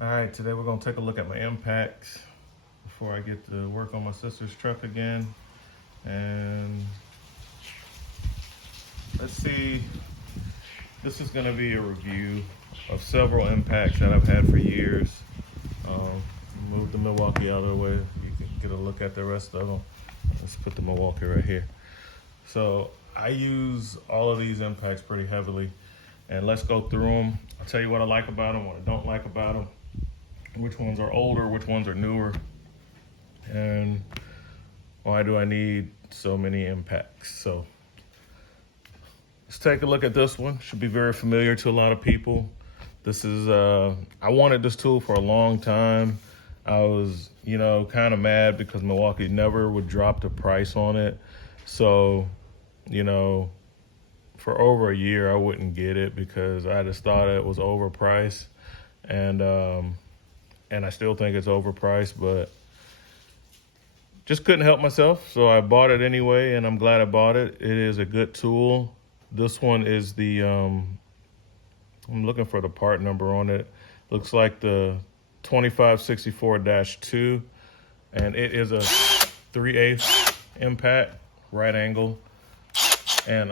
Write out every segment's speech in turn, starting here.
All right, today we're gonna take a look at my impacts before I get to work on my sister's truck again. And let's see, this is gonna be a review of several impacts that I've had for years. Move the Milwaukee out of the way, you can get a look at the rest of them. Let's put the Milwaukee right here. So I use all of these impacts pretty heavily, and let's go through them. I'll tell you what I like about them, what I don't like about them, which ones are older, which ones are newer, and why do I need so many impacts. So let's take a look at this one. Should be very familiar to a lot of people. This is, I wanted this tool for a long time. I was, kind of mad because Milwaukee never would drop the price on it. So, for over a year, I wouldn't get it because I just thought it was overpriced. And I still think it's overpriced, but just couldn't help myself. So I bought it anyway, and I'm glad I bought it. It is a good tool. This one is the, I'm looking for the part number on it. Looks like the 2564-2, and it is a 3/8 impact, right angle. And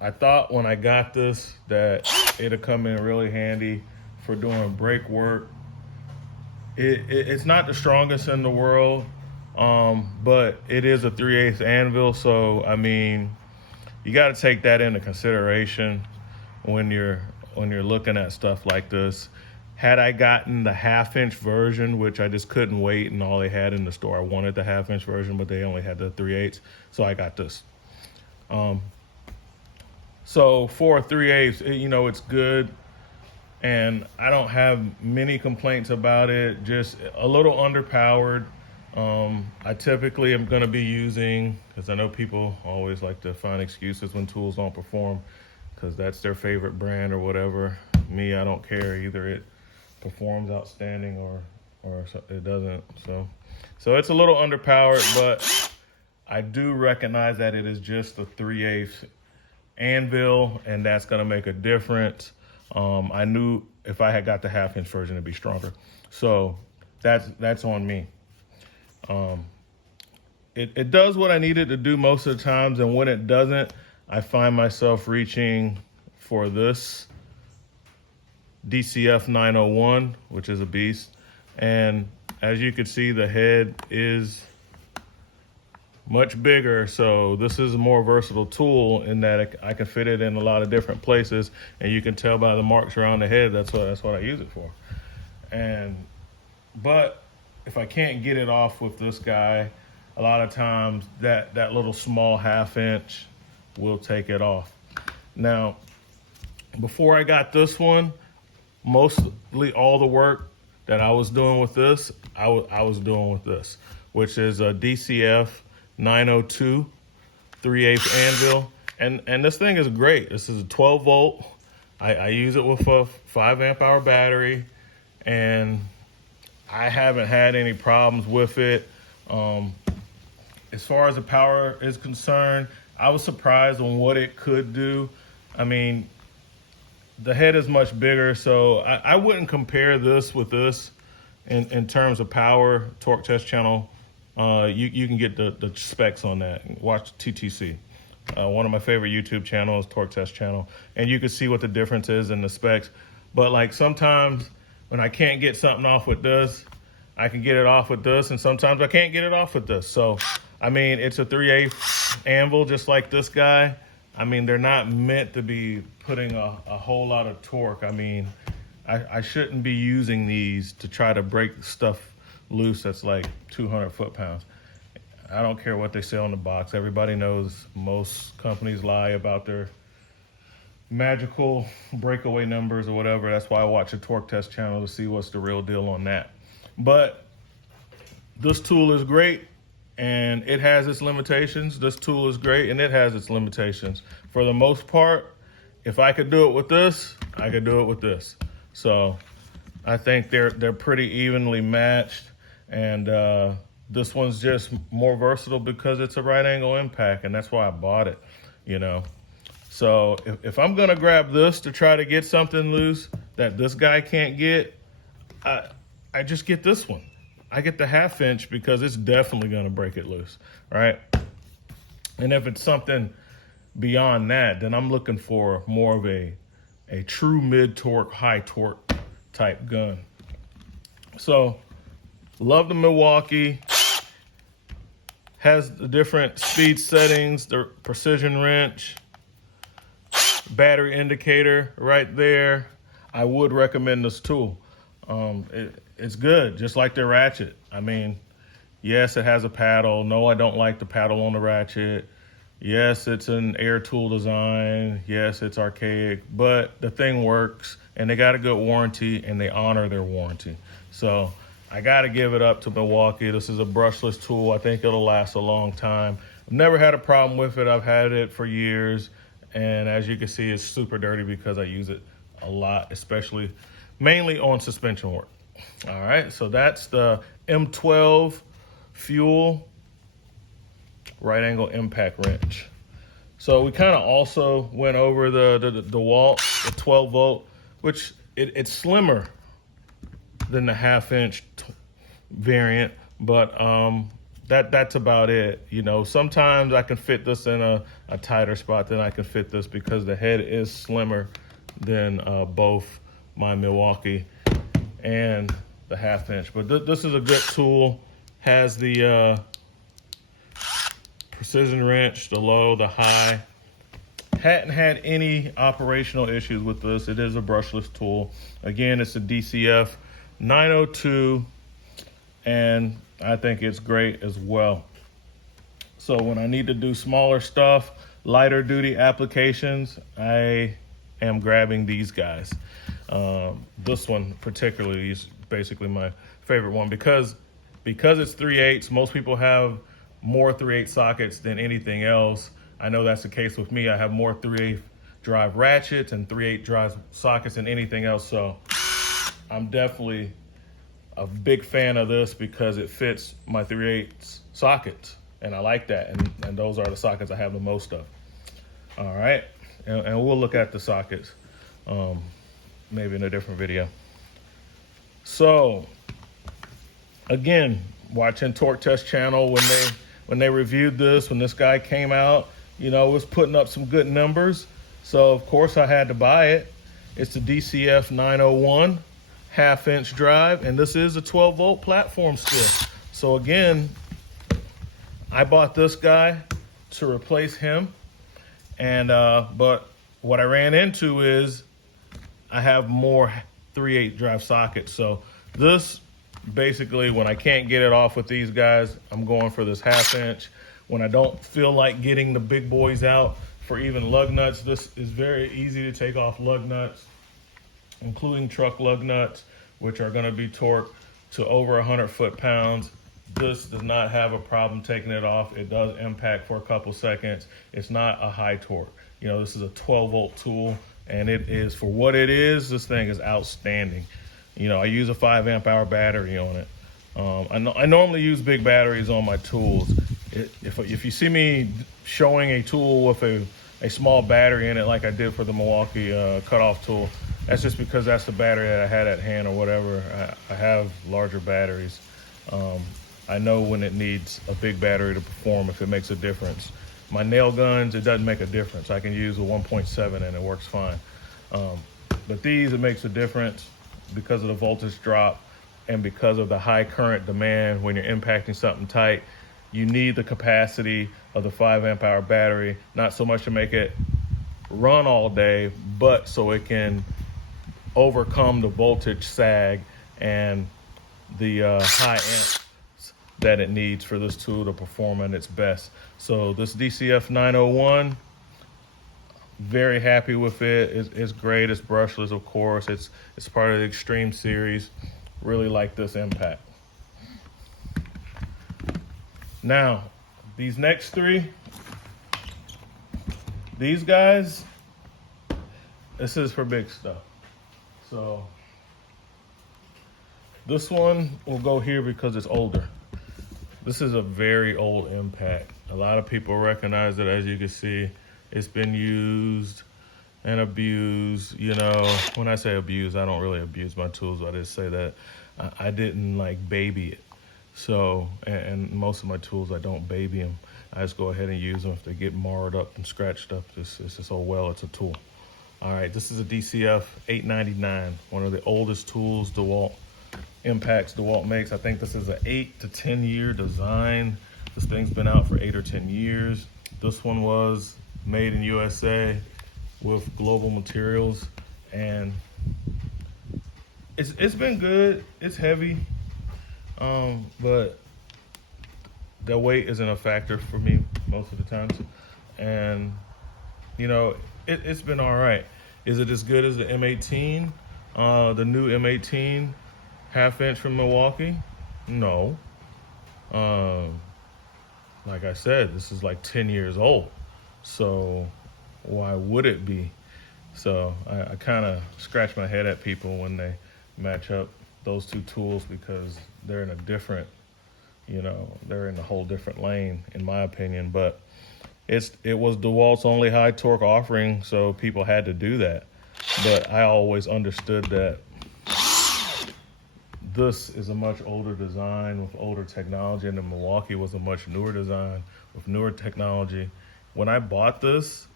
I thought when I got this that it'd come in really handy for doing brake work. It's not the strongest in the world, but it is a 3/8 anvil. So, I mean, you got to take that into consideration when you're looking at stuff like this. Had I gotten the 1/2-inch version, which I just couldn't wait, and all they had in the store, I wanted the 1/2-inch version, but they only had the 3/8, so I got this. So for a 3/8, it's good, and I don't have many complaints about it. Just a little underpowered. I typically am going to be using, because I know people always like to find excuses when tools don't perform, because that's their favorite brand or whatever. Me, I don't care. Either it performs outstanding or it doesn't. So it's a little underpowered, but I do recognize that it is just a 3/8 anvil, and that's going to make a difference. I knew if I had got the 1/2-inch version, it'd be stronger. So that's on me. It does what I need it to do most of the times, and when it doesn't, I find myself reaching for this DCF 901, which is a beast. And as you can see, the head is much bigger, so this is a more versatile tool in that I can fit it in a lot of different places, and you can tell by the marks around the head that's what I use it for. But if I can't get it off with this guy, a lot of times that little small 1/2-inch will take it off. Now, before I got this one, mostly all the work that I was doing with this, I was doing with this, which is a DCF 902 3/8 anvil. And this thing is great. This is a 12 volt. I use it with a 5 amp hour battery, and I haven't had any problems with it. As far as the power is concerned, I was surprised on what it could do. I mean, the head is much bigger, so I wouldn't compare this with this in terms of power. Torque Test channel, you can get the specs on that. Watch TTC. One of my favorite YouTube channels, Torque Test channel, and you can see what the difference is in the specs. But like sometimes when I can't get something off with this, I can get it off with this, and sometimes I can't get it off with this. So, I mean, it's a 3/8 anvil just like this guy. I mean, they're not meant to be putting a whole lot of torque. I mean, I shouldn't be using these to try to break stuff loose that's like 200 foot-pounds. I don't care what they say on the box. Everybody knows most companies lie about their magical breakaway numbers or whatever. That's why I watch a Torque Test channel to see what's the real deal on that. But this tool is great, and it has its limitations. This tool is great, and it has its limitations. For the most part, if I could do it with this, I could do it with this. So I think they're pretty evenly matched, and this one's just more versatile because it's a right angle impact, and that's why I bought it, So if I'm gonna grab this to try to get something loose that this guy can't get, I just get this one. I get the 1/2 inch because it's definitely gonna break it loose, right? And if it's something beyond that, then I'm looking for more of a true mid-torque, high-torque type gun. So, love the Milwaukee. Has the different speed settings, the precision wrench, battery indicator right there. I would recommend this tool. It's good, just like the ratchet. I mean, yes, it has a paddle. No, I don't like the paddle on the ratchet. Yes, it's an air tool design. Yes, it's archaic, but the thing works, and they got a good warranty, and they honor their warranty. So I got to give it up to Milwaukee. This is a brushless tool. I think it'll last a long time. I've never had a problem with it. I've had it for years, and as you can see, it's super dirty because I use it a lot, especially mainly on suspension work. All right, so that's the M12 Fuel right angle impact wrench. So we kind of also went over the DeWalt, the 12 volt, which it's slimmer than the 1/2 inch variant, but that's about it. You know, sometimes I can fit this in a tighter spot than I can fit this because the head is slimmer than both my Milwaukee and the 1/2 inch. But this is a good tool. Has the precision wrench, the low, the high. Hadn't had any operational issues with this. It is a brushless tool. Again, it's a DCF 902, and I think it's great as well. So when I need to do smaller stuff, lighter duty applications, I am grabbing these guys. This one particularly is basically my favorite one because it's 3/8. Most people have more 3/8 sockets than anything else. I know that's the case with me. I have more 3/8 drive ratchets and 3/8 drive sockets than anything else. So I'm definitely a big fan of this because it fits my 3/8 sockets, and I like that. And those are the sockets I have the most of. All right, and we'll look at the sockets maybe in a different video. So again, watching Torque Test channel when they reviewed this, when this guy came out, you know, it was putting up some good numbers. So of course I had to buy it. It's the DCF 901 1/2 inch drive, and this is a 12 volt platform still. So again, I bought this guy to replace him, and but what I ran into is I have more 3/8 drive sockets. So this basically, when I can't get it off with these guys, I'm going for this 1/2 inch. When I don't feel like getting the big boys out for even lug nuts, this is very easy to take off lug nuts, including truck lug nuts, which are going to be torqued to over 100 foot-pounds. This does not have a problem taking it off. It does impact for a couple seconds. It's not a high torque. You know, this is a 12 volt tool, and it is, for what it is, this thing is outstanding. You know, I use a 5 amp hour battery on it. I normally use big batteries on my tools. If you see me showing a tool with a small battery in it, like I did for the Milwaukee cutoff tool, that's just because that's the battery that I had at hand or whatever. I have larger batteries. I know when it needs a big battery to perform, if it makes a difference. My nail guns, it doesn't make a difference. I can use a 1.7 and it works fine. But these, it makes a difference because of the voltage drop and because of the high current demand. When you're impacting something tight, you need the capacity of the 5 amp hour battery, not so much to make it run all day, but so it can overcome the voltage sag and the high amps that it needs for this tool to perform at its best. So this DCF 901, very happy with it. It's great. It's brushless, of course. It's part of the Extreme series. Really like this impact. Now, these next three, these guys, this is for big stuff. So this one will go here because it's older. This is a very old impact. A lot of people recognize it. As you can see, it's been used and abuse. You know, when I say abuse, I don't really abuse my tools. I just say that I didn't like baby it. So, and most of my tools, I don't baby them. I just go ahead and use them. If they get marred up and scratched up, it's just, oh well, it's a tool. All right, this is a DCF 899, one of the oldest tools DeWalt makes. I think this is an 8 to 10 year design. This thing's been out for 8 or 10 years. This one was made in USA with global materials, and it's been good. It's heavy, but the weight isn't a factor for me most of the times. And you know, it's been all right. Is it as good as the M18, the new M18 half-inch from Milwaukee? No. Like I said, this is like 10 years old, so why would it be? So I kind of scratch my head at people when they match up those two tools, because they're in a different, you know, they're in a whole different lane, in my opinion. But it was DeWalt's only high torque offering, so people had to do that. But I always understood that this is a much older design with older technology, and the Milwaukee was a much newer design with newer technology. When I bought this,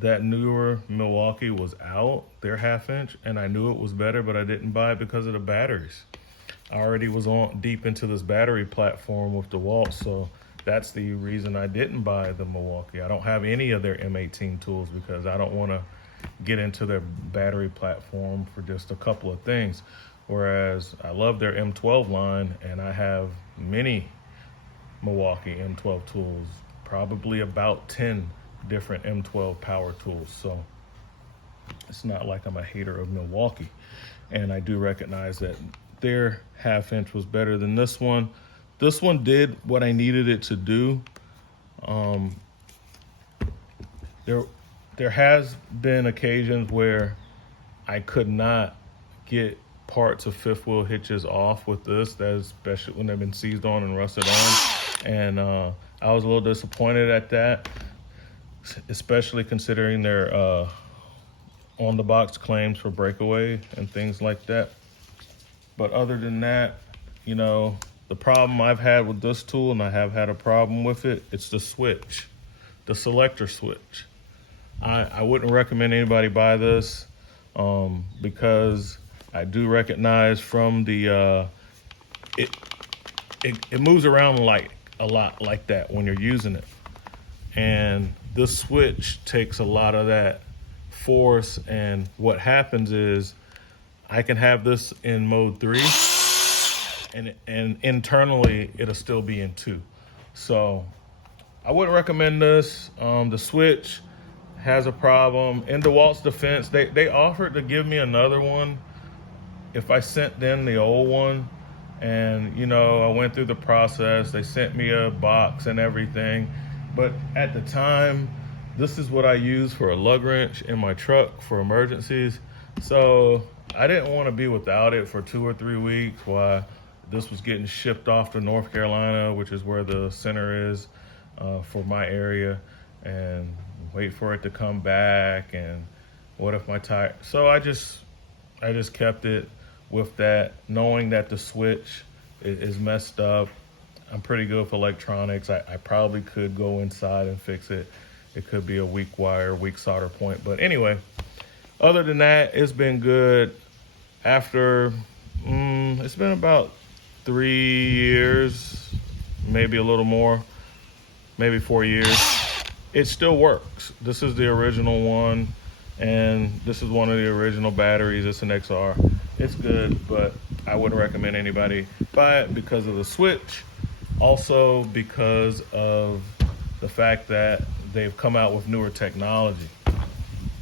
that newer Milwaukee was out, their half-inch, and I knew it was better, but I didn't buy it because of the batteries. I already was on deep into this battery platform with DeWalt, so that's the reason I didn't buy the Milwaukee. I don't have any of their M18 tools because I don't want to get into their battery platform for just a couple of things. Whereas I love their M12 line, and I have many Milwaukee M12 tools, probably about 10 different M12 power tools. So it's not like I'm a hater of Milwaukee. And I do recognize that their half-inch was better than this one. This one did what I needed it to do. There has been occasions where I could not get parts of fifth wheel hitches off with this, that's especially when they've been seized on and rusted on. And I was a little disappointed at that, especially considering their on the box claims for breakaway and things like that. But other than that, you know, the problem I've had with this tool, and I have had a problem with it, it's the switch, the selector switch. I wouldn't recommend anybody buy this because I do recognize from the, it moves around like a lot like that when you're using it. And this switch takes a lot of that force, and what happens is I can have this in mode 3 and internally it'll still be in 2. So I wouldn't recommend this. The switch has a problem. In DeWalt's defense, they offered to give me another one if I sent them the old one. And you know, I went through the process. They sent me a box and everything. But at the time, this is what I use for a lug wrench in my truck for emergencies. So I didn't want to be without it for 2 or 3 weeks while this was getting shipped off to North Carolina, which is where the center is for my area, and wait for it to come back. And what if my tire? So I just kept it with that, knowing that the switch is messed up. I'm pretty good with electronics. I probably could go inside and fix it. It could be a weak wire, weak solder point. But anyway, other than that, it's been good. After, it's been about 3 years, maybe a little more, maybe 4 years. It still works. This is the original one, and this is one of the original batteries. It's an XR. It's good, but I wouldn't recommend anybody buy it because of the switch. Also because of the fact that they've come out with newer technology.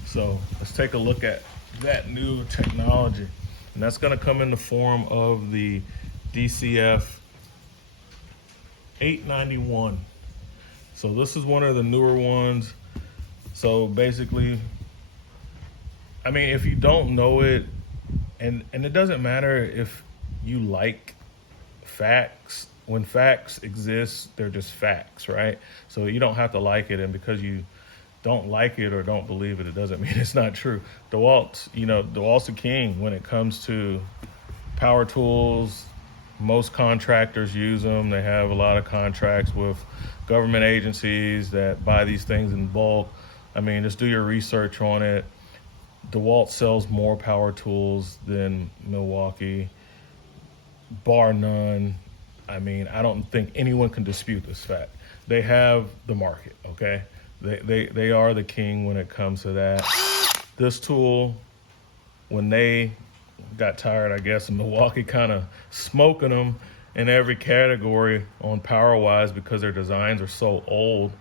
So let's take a look at that new technology. And that's gonna come in the form of the DCF 891. So this is one of the newer ones. So basically, I mean, if you don't know it, and it doesn't matter if you like facts. When facts exist, they're just facts, right? So you don't have to like it, and because you don't like it or don't believe it, it doesn't mean it's not true. DeWalt, DeWalt's the king when it comes to power tools. Most contractors use them. They have a lot of contracts with government agencies that buy these things in bulk. I mean, just do your research on it. DeWalt sells more power tools than Milwaukee, bar none. I mean, I don't think anyone can dispute this fact. They have the market, okay? They are the king when it comes to that. This tool, when they got tired, I guess, of Milwaukee kind of smoking them in every category on power-wise because their designs are so old,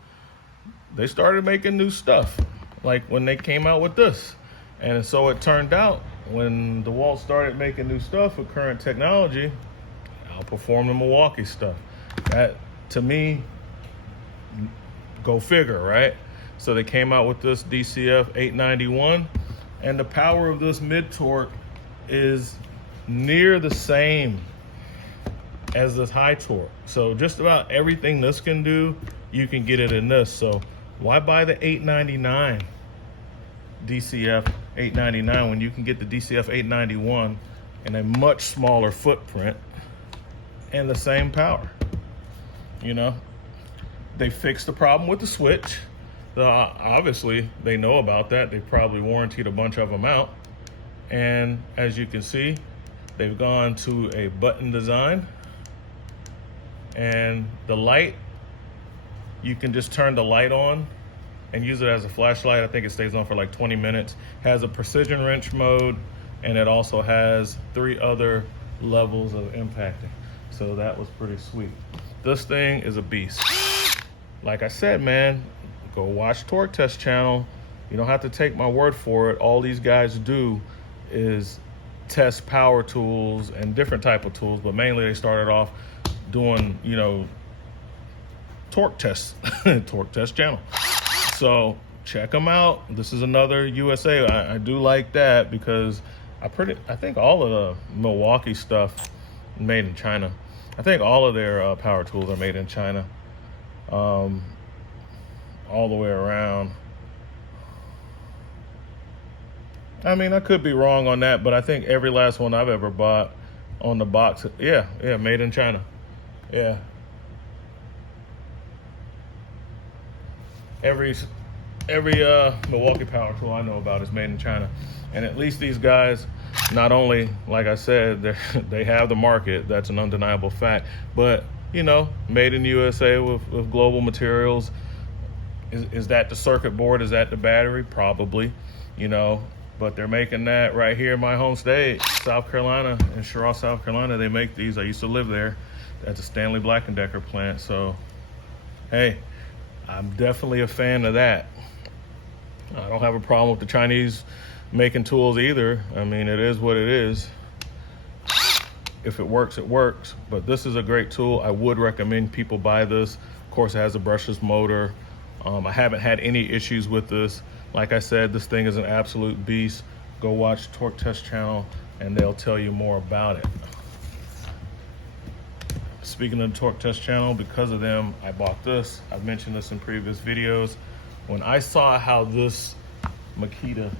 they started making new stuff, like when they came out with this. And so it turned out when DeWalt started making new stuff with current technology, outperformed the Milwaukee stuff. That, to me, go figure, right? So they came out with this DCF 891, and the power of this mid-torque is near the same as this high torque. So just about everything this can do, you can get it in this. So why buy the 899 DCF 899 when you can get the DCF 891 in a much smaller footprint and the same power? They fixed the problem with the switch. Obviously, they know about that. They probably warranted a bunch of them out. And as you can see, they've gone to a button design. And the light, you can just turn the light on and use it as a flashlight. I think it stays on for like 20 minutes. Has a precision wrench mode, and it also has 3 other levels of impacting. So that was pretty sweet. This thing is a beast. Like I said, man, go watch Torque Test channel. You don't have to take my word for it. All these guys do is test power tools and different type of tools, but mainly they started off doing, torque tests, Torque Test channel. So check them out. This is another USA. I do like that because I think all of the Milwaukee stuff made in China. I think all of their power tools are made in China, all the way around. I mean, I could be wrong on that, but I think every last one I've ever bought on the box, yeah, made in China. Yeah. Every Milwaukee power tool I know about is made in China. And at least these guys, not only, like I said, they have the market, that's an undeniable fact, but, made in USA with global materials. Is that the circuit board? Is that the battery? Probably, but they're making that right here in my home state, South Carolina, in Charlotte, South Carolina. They make these. I used to live there at the Stanley Black & Decker plant. So, hey, I'm definitely a fan of that. I don't have a problem with the Chinese making tools either. I mean, it is what it is. If it works, it works. But this is a great tool. I would recommend people buy this. Of course, it has a brushless motor. I haven't had any issues with this. Like I said, this thing is an absolute beast. Go watch Torque Test channel and they'll tell you more about it. Speaking of the Torque Test channel, because of them, I bought this. I've mentioned this in previous videos. When I saw how this Makita,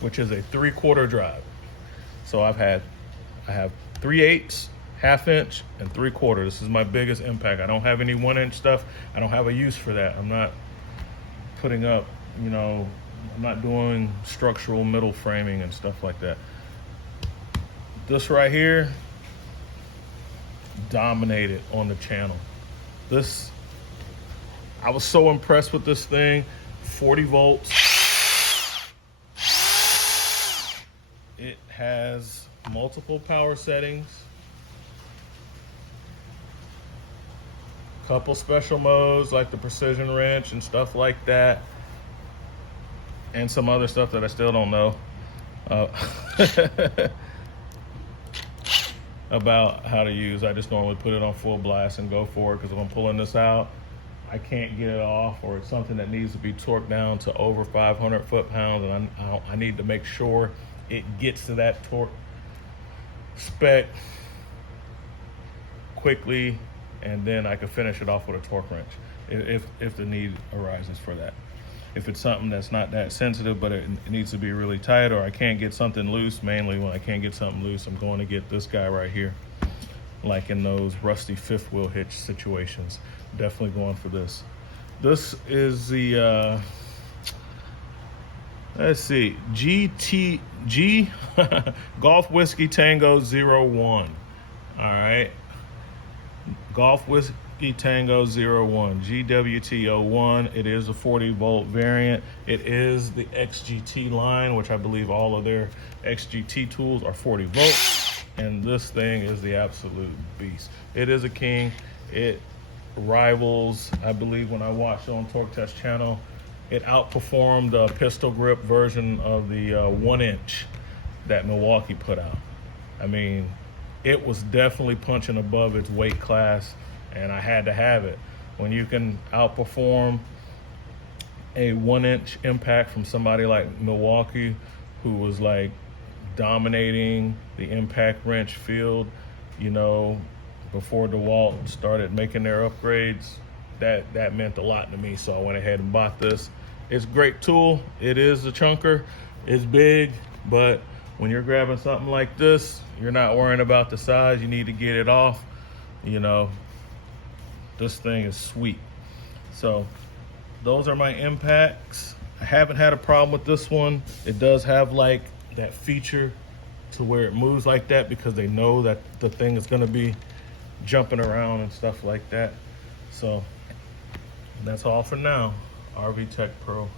which is a 3/4 drive, so I have 3/8, ½ inch, and 3/4. This is my biggest impact. I don't have any 1-inch stuff. I don't have a use for that. I'm not putting up, I'm not doing structural middle framing and stuff like that. This right here dominated on the channel. I was so impressed with this thing. 40 volts. It has multiple power settings, couple special modes like the precision wrench and stuff like that, and some other stuff that I still don't know about how to use. I just normally put it on full blast and go for it, because if I'm pulling this out, I can't get it off, or it's something that needs to be torqued down to over 500 foot-pounds, and I need to make sure it gets to that torque spec quickly, and then I can finish it off with a torque wrench if the need arises for that. if it's something that's not that sensitive, but it needs to be really tight, or I can't get something loose. Mainly when I can't get something loose, I'm going to get this guy right here. Like in those rusty fifth wheel hitch situations, definitely going for this. This is the, let's see, GTG Golf Whiskey Tango 01. All right. Golf Whiskey Tango 01, GWT01. It is a 40 volt variant. It is the XGT line, which I believe all of their XGT tools are 40 volts. And this thing is the absolute beast. It is a king. It rivals, I believe when I watched it on Torque Test channel, it outperformed the pistol grip version of the 1-inch that Milwaukee put out. I mean, it was definitely punching above its weight class, and I had to have it. When you can outperform a 1-inch impact from somebody like Milwaukee, who was like dominating the impact wrench field, you know, before DeWalt started making their upgrades, that meant a lot to me. So I went ahead and bought this. It's a great tool. It is a chunker. It's big, but when you're grabbing something like this, you're not worrying about the size. You need to get it off. You know, this thing is sweet. So those are my impacts. I haven't had a problem with this one. It does have like that feature to where it moves like that because they know that the thing is gonna be jumping around and stuff like that. So that's all for now. RV Tech Pro.